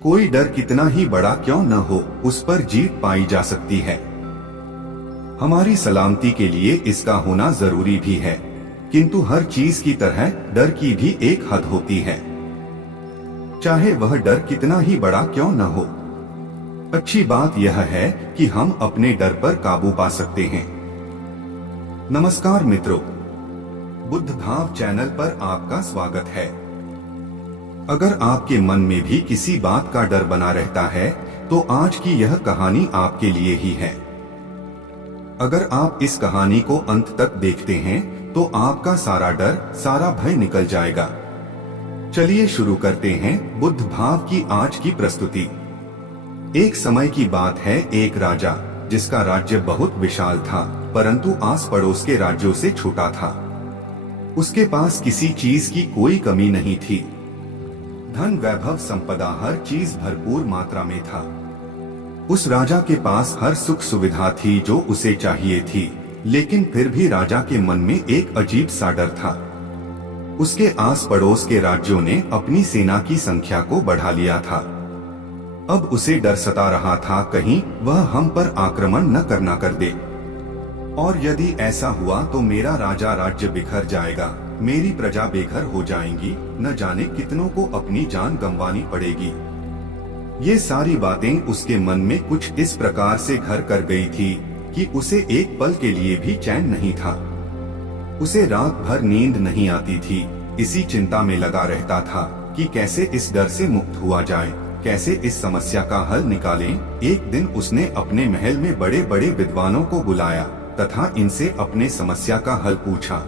कोई डर कितना ही बड़ा क्यों न हो, उस पर जीत पाई जा सकती है। हमारी सलामती के लिए इसका होना जरूरी भी है, किंतु हर चीज की तरह डर की भी एक हद होती है, चाहे वह डर कितना ही बड़ा क्यों न हो। अच्छी बात यह है कि हम अपने डर पर काबू पा सकते हैं। नमस्कार मित्रों, बुद्ध भाव चैनल पर आपका स्वागत है। अगर आपके मन में भी किसी बात का डर बना रहता है तो आज की यह कहानी आपके लिए ही है। अगर आप इस कहानी को अंत तक देखते हैं तो आपका सारा डर, सारा भय निकल जाएगा। चलिए शुरू करते हैं बुद्ध भाव की आज की प्रस्तुति। एक समय की बात है, एक राजा जिसका राज्य बहुत विशाल था, परंतु आस पड़ोस के राज्यों से छोटा था। उसके पास किसी चीज की कोई कमी नहीं थी। धन, वैभव, संपदा, हर चीज भरपूर मात्रा में था। उस राजा के पास हर सुख सुविधा थी जो उसे चाहिए थी, लेकिन फिर भी राजा के मन में एक अजीब सा डर था। उसके आस पड़ोस के राज्यों ने अपनी सेना की संख्या को बढ़ा लिया था। अब उसे डर सता रहा था, कहीं वह हम पर आक्रमण न करना कर दे, और यदि ऐसा हुआ तो मेरा राजा राज्य बिखर जाएगा, मेरी प्रजा बेघर हो जाएंगी, न जाने कितनों को अपनी जान गंवानी पड़ेगी। ये सारी बातें उसके मन में कुछ इस प्रकार से घर कर गई थी कि उसे एक पल के लिए भी चैन नहीं था। उसे रात भर नींद नहीं आती थी, इसी चिंता में लगा रहता था कि कैसे इस डर से मुक्त हुआ जाए, कैसे इस समस्या का हल निकालें। एक दिन उसने अपने महल में बड़े बड़े विद्वानों को बुलाया तथा इनसे अपने समस्या का हल पूछा।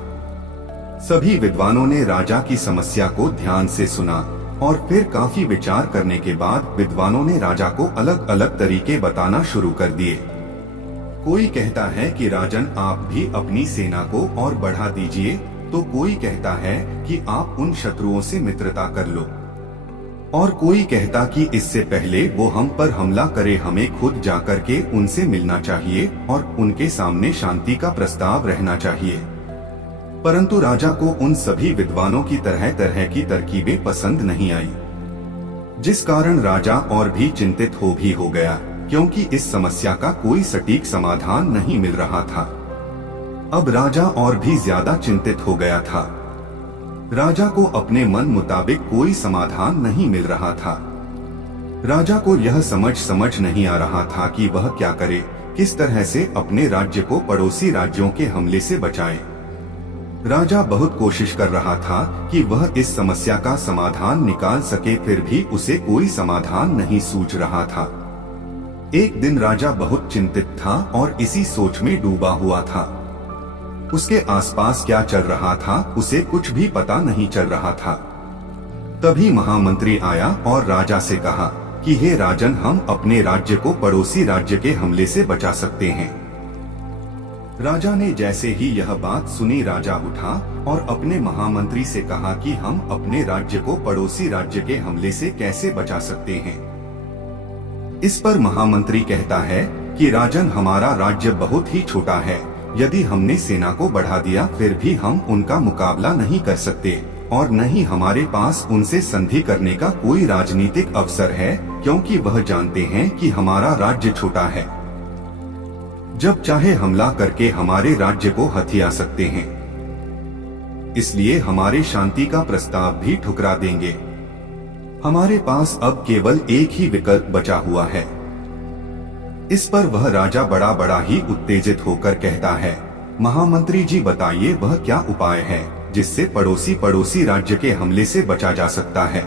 सभी विद्वानों ने राजा की समस्या को ध्यान से सुना और फिर काफी विचार करने के बाद विद्वानों ने राजा को अलग अलग तरीके बताना शुरू कर दिए। कोई कहता है कि राजन, आप भी अपनी सेना को और बढ़ा दीजिए, तो कोई कहता है कि आप उन शत्रुओं से मित्रता कर लो, और कोई कहता कि इससे पहले वो हम पर हमला करे हमें खुद जाकर के उनसे मिलना चाहिए और उनके सामने शांति का प्रस्ताव रहना चाहिए। परंतु राजा को उन सभी विद्वानों की तरह तरह की तरकीबें पसंद नहीं आई, जिस कारण राजा और भी चिंतित हो गया, क्योंकि इस समस्या का कोई सटीक समाधान नहीं मिल रहा था। अब राजा और भी ज्यादा चिंतित हो गया था। राजा को अपने मन मुताबिक कोई समाधान नहीं मिल रहा था। राजा को यह समझ नहीं आ रहा था कि वह क्या करे, किस तरह से अपने राज्य को पड़ोसी राज्यों के हमले से बचाए। राजा बहुत कोशिश कर रहा था कि वह इस समस्या का समाधान निकाल सके, फिर भी उसे कोई समाधान नहीं सूझ रहा था। एक दिन राजा बहुत चिंतित था और इसी सोच में डूबा हुआ था। उसके आसपास क्या चल रहा था उसे कुछ भी पता नहीं चल रहा था। तभी महामंत्री आया और राजा से कहा कि हे राजन, हम अपने राज्य को पड़ोसी राज्य के हमले से बचा सकते हैं। राजा ने जैसे ही यह बात सुनी, राजा उठा और अपने महामंत्री से कहा कि हम अपने राज्य को पड़ोसी राज्य के हमले से कैसे बचा सकते हैं। इस पर महामंत्री कहता है कि राजन, हमारा राज्य बहुत ही छोटा है, यदि हमने सेना को बढ़ा दिया फिर भी हम उनका मुकाबला नहीं कर सकते, और न ही हमारे पास उनसे संधि करने का कोई राजनीतिक अवसर है, क्योंकि वह जानते हैं कि हमारा राज्य छोटा है, जब चाहे हमला करके हमारे राज्य को हथिया सकते हैं। इसलिए हमारे शांति का प्रस्ताव भी ठुकरा देंगे। हमारे पास अब केवल एक ही विकल्प बचा हुआ है। इस पर वह राजा बड़ा ही उत्तेजित होकर कहता है, महामंत्री जी बताइए, वह क्या उपाय है जिससे पड़ोसी राज्य के हमले से बचा जा सकता है।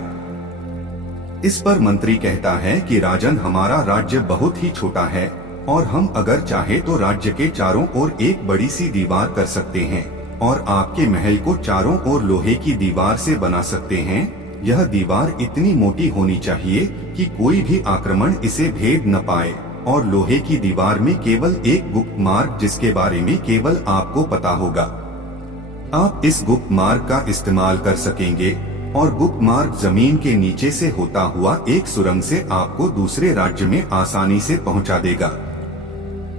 इस पर मंत्री कहता है कि राजन, हमारा राज्य बहुत ही छोटा है और हम अगर चाहे तो राज्य के चारों ओर एक बड़ी सी दीवार कर सकते हैं और आपके महल को चारों ओर लोहे की दीवार से बना सकते हैं। यह दीवार इतनी मोटी होनी चाहिए कि कोई भी आक्रमण इसे भेद न पाए, और लोहे की दीवार में केवल एक गुप्त मार्ग जिसके बारे में केवल आपको पता होगा। आप इस गुप्त मार्ग का इस्तेमाल कर सकेंगे और गुप्त मार्ग जमीन के नीचे से होता हुआ एक सुरंग से आपको दूसरे राज्य में आसानी से पहुंचा देगा।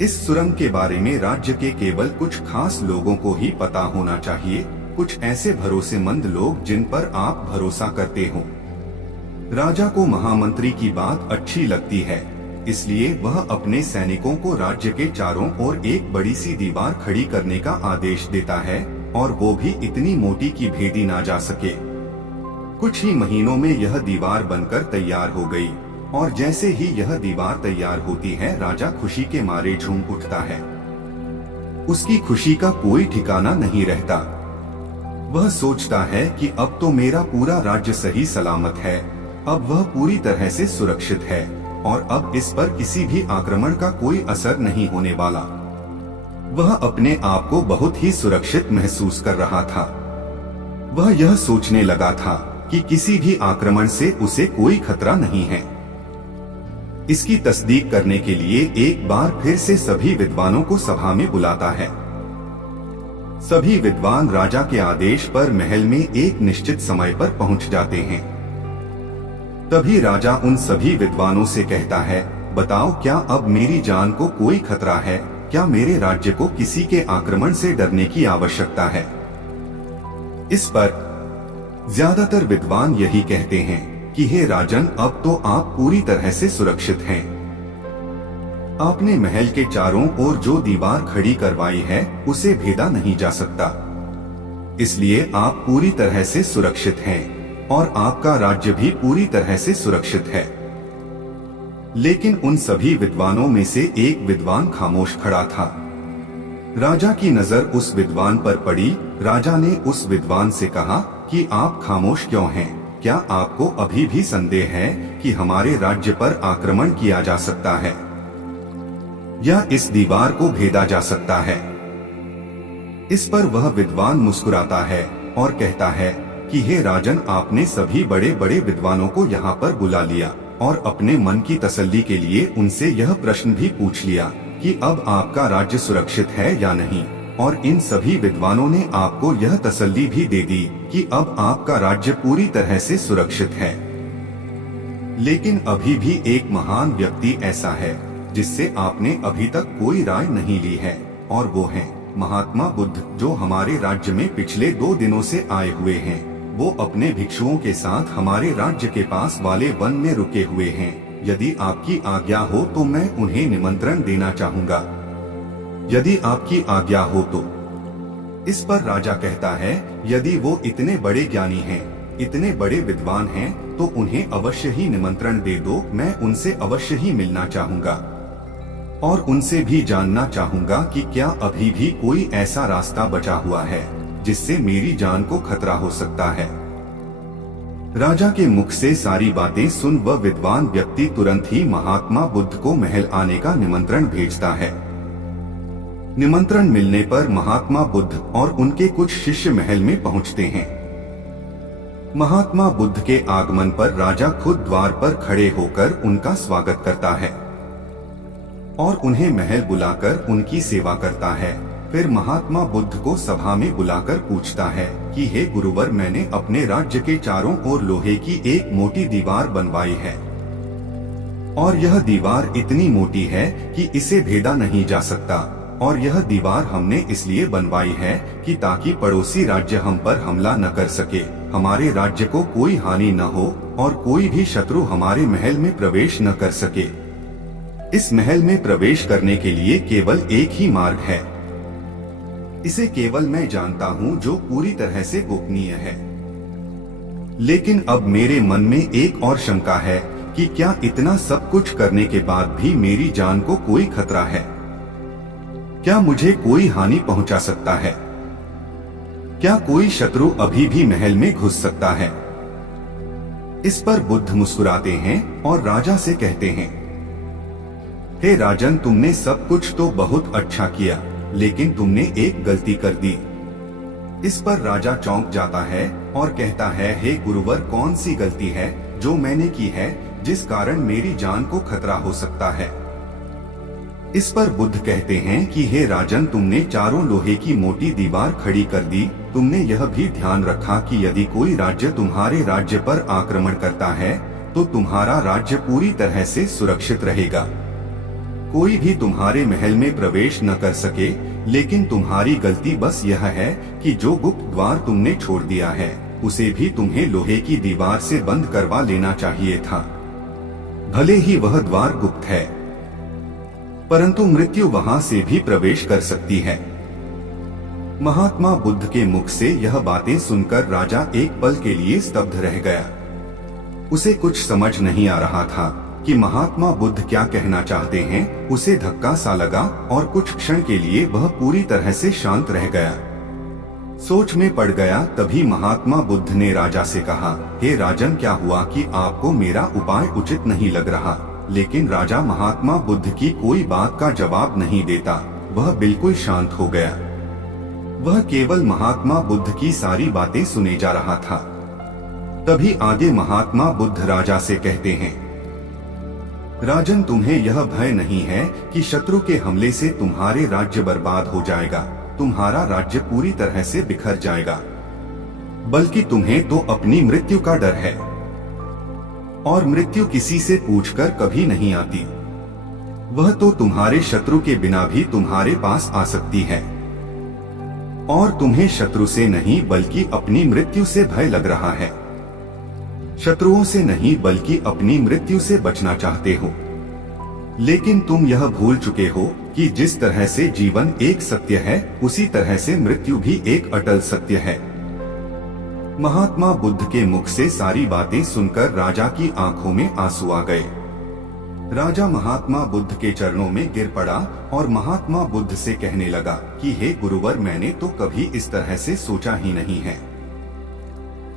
इस सुरंग के बारे में राज्य के केवल कुछ खास लोगों को ही पता होना चाहिए, कुछ ऐसे भरोसेमंद लोग जिन पर आप भरोसा करते हो। राजा को महामंत्री की बात अच्छी लगती है, इसलिए वह अपने सैनिकों को राज्य के चारों ओर एक बड़ी सी दीवार खड़ी करने का आदेश देता है, और वो भी इतनी मोटी कि भेदी ना जा सके। कुछ ही महीनों में यह दीवार बनकर तैयार हो गई, और जैसे ही यह दीवार तैयार होती है, राजा खुशी के मारे झूम उठता है। उसकी खुशी का कोई ठिकाना नहीं रहता। वह सोचता है कि अब तो मेरा पूरा राज्य सही सलामत है, अब वह पूरी तरह से सुरक्षित है, और अब इस पर किसी भी आक्रमण का कोई असर नहीं होने वाला। वह अपने आप को बहुत ही सुरक्षित महसूस कर रहा था। वह यह सोचने लगा था कि किसी भी आक्रमण से उसे कोई खतरा नहीं है। इसकी तस्दीक करने के लिए एक बार फिर से सभी विद्वानों को सभा में बुलाता है। सभी विद्वान राजा के आदेश पर महल में एक निश्चित समय पर पहुंच जाते हैं। तभी राजा उन सभी विद्वानों से कहता है, बताओ, क्या अब मेरी जान को कोई खतरा है? क्या मेरे राज्य को किसी के आक्रमण से डरने की आवश्यकता है? इस पर ज्यादातर विद्वान यही कहते हैं कि हे राजन, अब तो आप पूरी तरह से सुरक्षित हैं। आपने महल के चारों ओर जो दीवार खड़ी करवाई है उसे भेदा नहीं जा सकता, इसलिए आप पूरी तरह से सुरक्षित हैं और आपका राज्य भी पूरी तरह से सुरक्षित है। लेकिन उन सभी विद्वानों में से एक विद्वान खामोश खड़ा था। राजा की नजर उस विद्वान पर पड़ी। राजा ने उस विद्वान से कहा कि आप खामोश क्यों हैं? क्या आपको अभी भी संदेह है कि हमारे राज्य पर आक्रमण किया जा सकता है या इस दीवार को भेदा जा सकता है? इस पर वह विद्वान मुस्कुराता है और कहता है कि हे राजन, आपने सभी बड़े बड़े विद्वानों को यहाँ पर बुला लिया और अपने मन की तसल्ली के लिए उनसे यह प्रश्न भी पूछ लिया कि अब आपका राज्य सुरक्षित है या नहीं, और इन सभी विद्वानों ने आपको यह तसल्ली भी दे दी कि अब आपका राज्य पूरी तरह से सुरक्षित है। लेकिन अभी भी एक महान व्यक्ति ऐसा है जिससे आपने अभी तक कोई राय नहीं ली है, और वो है महात्मा बुद्ध, जो हमारे राज्य में पिछले 2 दिनों से आए हुए हैं। वो अपने भिक्षुओं के साथ हमारे राज्य के पास वाले वन में रुके हुए हैं। यदि आपकी आज्ञा हो तो मैं उन्हें निमंत्रण देना चाहूँगा, यदि आपकी आज्ञा हो तो। इस पर राजा कहता है, यदि वो इतने बड़े ज्ञानी हैं, इतने बड़े विद्वान हैं, तो उन्हें अवश्य ही निमंत्रण दे दो। मैं उनसे अवश्य ही मिलना चाहूँगा और उनसे भी जानना चाहूँगा कि क्या अभी भी कोई ऐसा रास्ता बचा हुआ है जिससे मेरी जान को खतरा हो सकता है। राजा के मुख से सारी बातें सुन वह विद्वान व्यक्ति तुरंत ही महात्मा बुद्ध को महल आने का निमंत्रण भेजता है। निमंत्रण मिलने पर महात्मा बुद्ध और उनके कुछ शिष्य महल में पहुंचते हैं। महात्मा बुद्ध के आगमन पर राजा खुद द्वार पर खड़े होकर उनका स्वागत करता है और उन्हें महल बुलाकर उनकी सेवा करता है। फिर महात्मा बुद्ध को सभा में बुलाकर पूछता है कि हे गुरुवर, मैंने अपने राज्य के चारों ओर लोहे की एक मोटी दीवार बनवाई है, और यह दीवार इतनी मोटी है कि इसे भेदा नहीं जा सकता, और यह दीवार हमने इसलिए बनवाई है कि ताकि पड़ोसी राज्य हम पर हमला न कर सके, हमारे राज्य को कोई हानि न हो और कोई भी शत्रु हमारे महल में प्रवेश न कर सके। इस महल में प्रवेश करने के लिए केवल एक ही मार्ग है, इसे केवल मैं जानता हूँ, जो पूरी तरह से गोपनीय है। लेकिन अब मेरे मन में एक और शंका है कि क्या इतना सब कुछ करने के बाद भी मेरी जान को कोई खतरा है? क्या मुझे कोई हानि पहुंचा सकता है? क्या कोई शत्रु अभी भी महल में घुस सकता है? इस पर बुद्ध मुस्कुराते हैं और राजा से कहते हैं, हे राजन, तुमने सब कुछ तो बहुत अच्छा किया, लेकिन तुमने एक गलती कर दी। इस पर राजा चौंक जाता है और कहता है, हे गुरुवर, कौन सी गलती है जो मैंने की है जिस कारण मेरी जान को खतरा हो सकता है? इस पर बुद्ध कहते हैं कि हे राजन, तुमने चारों लोहे की मोटी दीवार खड़ी कर दी। तुमने यह भी ध्यान रखा कि यदि कोई राज्य तुम्हारे राज्य पर आक्रमण करता है तो तुम्हारा राज्य पूरी तरह से सुरक्षित रहेगा, कोई भी तुम्हारे महल में प्रवेश न कर सके। लेकिन तुम्हारी गलती बस यह है कि जो गुप्त द्वार तुमने छोड़ दिया है उसे भी तुम्हें लोहे की दीवार से बंद करवा लेना चाहिए था। भले ही वह द्वार गुप्त है, परंतु मृत्यु वहां से भी प्रवेश कर सकती है। महात्मा बुद्ध के मुख से यह बातें सुनकर राजा एक पल के लिए स्तब्ध रह गया। उसे कुछ समझ नहीं आ रहा था कि महात्मा बुद्ध क्या कहना चाहते हैं। उसे धक्का सा लगा और कुछ क्षण के लिए वह पूरी तरह से शांत रह गया, सोच में पड़ गया। तभी महात्मा बुद्ध ने राजा से कहा, हे राजन, क्या हुआ कि आपको मेरा उपाय उचित नहीं लग रहा? लेकिन राजा महात्मा बुद्ध की कोई बात का जवाब नहीं देता, वह बिल्कुल शांत हो गया। वह केवल महात्मा बुद्ध की सारी बातें सुने जा रहा था। तभी आगे महात्मा बुद्ध राजा से कहते हैं, राजन, तुम्हें यह भय नहीं है कि शत्रु के हमले से तुम्हारे राज्य बर्बाद हो जाएगा, तुम्हारा राज्य पूरी तरह से बिखर जाएगा, बल्कि तुम्हें तो अपनी मृत्यु का डर है। और मृत्यु किसी से पूछकर कभी नहीं आती, वह तो तुम्हारे शत्रु के बिना भी तुम्हारे पास आ सकती है। और तुम्हें शत्रु से नहीं बल्कि अपनी मृत्यु से भय लग रहा है। शत्रुओं से नहीं बल्कि अपनी मृत्यु से बचना चाहते हो। लेकिन तुम यह भूल चुके हो कि जिस तरह से जीवन एक सत्य है, उसी तरह से मृत्यु भी एक अटल सत्य है। महात्मा बुद्ध के मुख से सारी बातें सुनकर राजा की आंखों में आंसू आ गए। राजा महात्मा बुद्ध के चरणों में गिर पड़ा और महात्मा बुद्ध से कहने लगा कि हे गुरुवर, मैंने तो कभी इस तरह से सोचा ही नहीं है।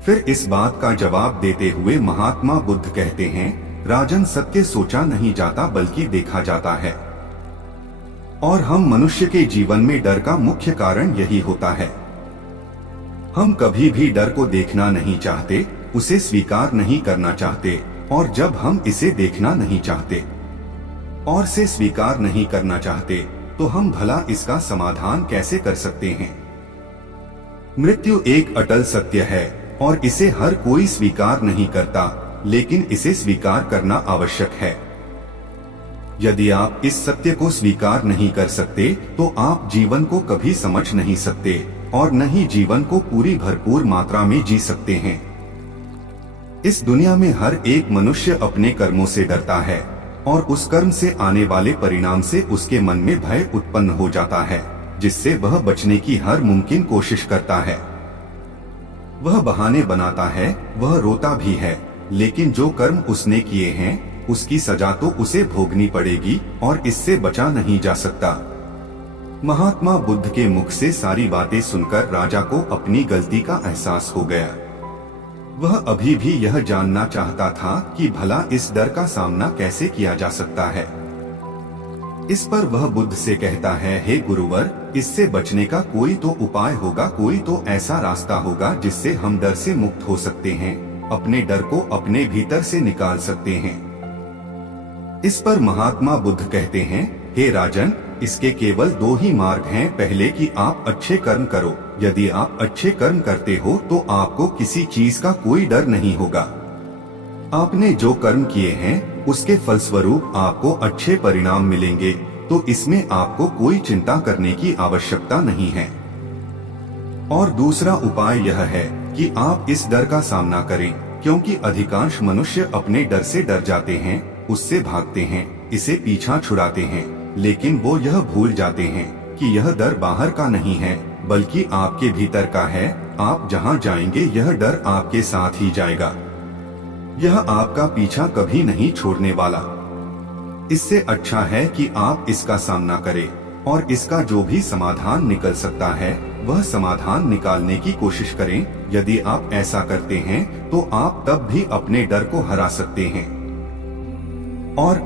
फिर इस बात का जवाब देते हुए महात्मा बुद्ध कहते हैं, राजन, सत्य सोचा नहीं जाता बल्कि देखा जाता है। और हम मनुष्य के जीवन में डर का मुख्य कारण यही होता है। हम कभी भी डर को देखना नहीं चाहते, उसे स्वीकार नहीं करना चाहते, और जब हम इसे देखना नहीं चाहते और से स्वीकार नहीं करना चाहते, तो हम भला इसका समाधान कैसे कर सकते हैं? मृत्यु एक अटल सत्य है और इसे हर कोई स्वीकार नहीं करता, लेकिन इसे स्वीकार करना आवश्यक है। यदि आप इस सत्य को स्वीकार नहीं कर सकते, तो आप जीवन को कभी समझ नहीं सकते और न ही जीवन को पूरी भरपूर मात्रा में जी सकते हैं। इस दुनिया में हर एक मनुष्य अपने कर्मों से डरता है और उस कर्म से आने वाले परिणाम से उसके मन में भय उत्पन्न हो जाता है, जिससे वह बचने की हर मुमकिन कोशिश करता है। वह बहाने बनाता है, वह रोता भी है, लेकिन जो कर्म उसने किए हैं उसकी सजा तो उसे भोगनी पड़ेगी और इससे बचा नहीं जा सकता। महात्मा बुद्ध के मुख से सारी बातें सुनकर राजा को अपनी गलती का एहसास हो गया। वह अभी भी यह जानना चाहता था कि भला इस डर का सामना कैसे किया जा सकता है। इस पर वह बुद्ध से कहता है, हे गुरुवर, इससे बचने का कोई तो उपाय होगा, कोई तो ऐसा रास्ता होगा जिससे हम डर से मुक्त हो सकते हैं, अपने डर को अपने भीतर से निकाल सकते हैं। इस पर महात्मा बुद्ध कहते हैं, हे राजन, इसके केवल दो ही मार्ग हैं। पहले कि आप अच्छे कर्म करो। यदि आप अच्छे कर्म करते हो तो आपको किसी चीज का कोई डर नहीं होगा। आपने जो कर्म किए हैं उसके फलस्वरूप आपको अच्छे परिणाम मिलेंगे, तो इसमें आपको कोई चिंता करने की आवश्यकता नहीं है। और दूसरा उपाय यह है कि आप इस डर का सामना करें, क्योंकि अधिकांश मनुष्य अपने डर से डर जाते हैं, उससे भागते हैं, इसे पीछा छुड़ाते हैं, लेकिन वो यह भूल जाते हैं कि यह डर बाहर का नहीं है बल्कि आपके भीतर का है। आप जहाँ जाएंगे यह डर आपके साथ ही जाएगा, यह आपका पीछा कभी नहीं छोड़ने वाला। इससे अच्छा है कि आप इसका सामना करें और इसका जो भी समाधान निकल सकता है वह समाधान निकालने की कोशिश करें। यदि आप ऐसा करते हैं तो आप तब भी अपने डर को हरा सकते हैं और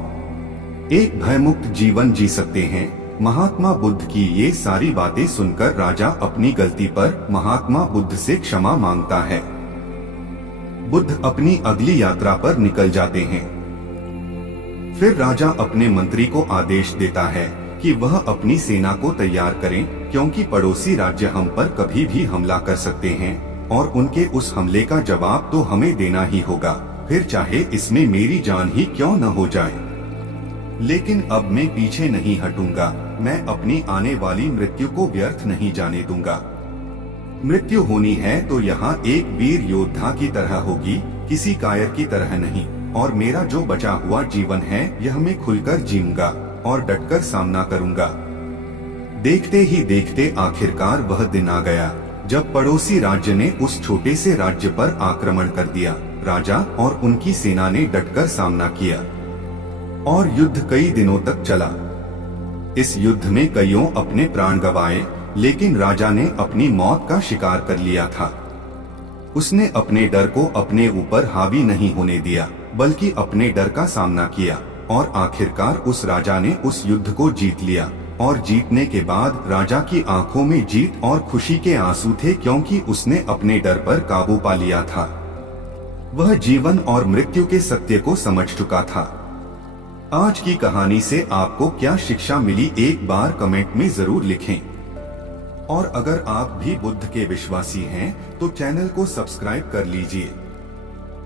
एक भयमुक्त जीवन जी सकते हैं। महात्मा बुद्ध की ये सारी बातें सुनकर राजा अपनी गलती पर महात्मा बुद्ध से क्षमा मांगता है। बुद्ध अपनी अगली यात्रा पर निकल जाते हैं। फिर राजा अपने मंत्री को आदेश देता है कि वह अपनी सेना को तैयार करें, क्योंकि पड़ोसी राज्य हम पर कभी भी हमला कर सकते हैं और उनके उस हमले का जवाब तो हमें देना ही होगा, फिर चाहे इसमें मेरी जान ही क्यों न हो जाए। लेकिन अब मैं पीछे नहीं हटूंगा, मैं अपनी आने वाली मृत्यु को व्यर्थ नहीं जाने दूंगा। मृत्यु होनी है तो यहाँ एक वीर योद्धा की तरह होगी, किसी कायर की तरह नहीं। और मेरा जो बचा हुआ जीवन है यह मैं खुलकर जीऊंगा और डटकर सामना करूंगा। देखते ही देखते आखिरकार वह दिन आ गया जब पड़ोसी राज्य ने उस छोटे से राज्य पर आक्रमण कर दिया। राजा और उनकी सेना ने डटकर सामना किया और युद्ध कई दिनों तक चला। इस युद्ध में कईयों अपने प्राण गंवाए, लेकिन राजा ने अपनी मौत का शिकार कर लिया था। उसने अपने डर को अपने ऊपर हावी नहीं होने दिया, बल्कि अपने डर का सामना किया और आखिरकार उस राजा ने उस युद्ध को जीत लिया। और जीतने के बाद राजा की आंखों में जीत और खुशी के आंसू थे, क्योंकि उसने अपने डर पर काबू पा लिया था। वह जीवन और मृत्यु के सत्य को समझ चुका था। आज की कहानी से आपको क्या शिक्षा मिली, एक बार कमेंट में जरूर लिखें। और अगर आप भी बुद्ध के विश्वासी हैं तो चैनल को सब्सक्राइब कर लीजिए।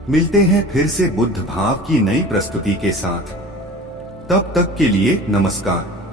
मिलते हैं फिर से बुद्ध भाव की नई प्रस्तुति के साथ। तब तक के लिए नमस्कार।